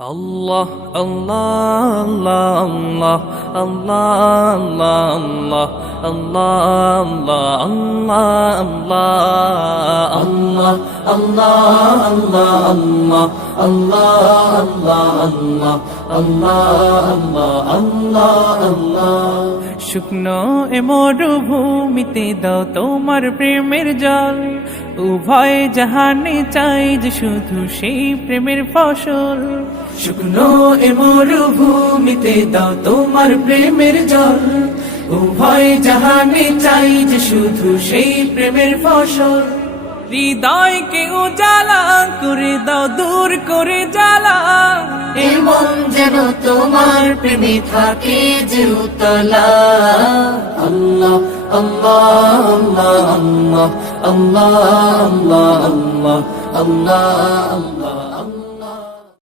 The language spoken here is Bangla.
আল্লাহ আল্লাহ আল্লাহ আল্লাহ আল্লাহ আল্লাহ আল্লাহ আল্লাহ আল্লাহ আল্লাহ আল্লাহ আল্লাহ আল্লাহ আল্লাহ আল্লাহ শুকনো এ মরুভূমিতে দাও তোমার প্রেমের জল উভয় জাহানে চাই যে শুধু সেই প্রেমের ফসল শুকনো এ মরুভূমিতে দাও তোমার প্রেমের জল উভয় জাহানে চাই যে শুধু সেই প্রেমের ফসল হৃদয়কে উজালা করে দাও দূর করে জ্বালা এমন যেন তোমার প্রেমে থাকে যে উতলা আল্লাহ আল্লাহ আল্লাহ আল্লাহ আল্লাহ আল্লাহ আল্লাহ আল্লাহ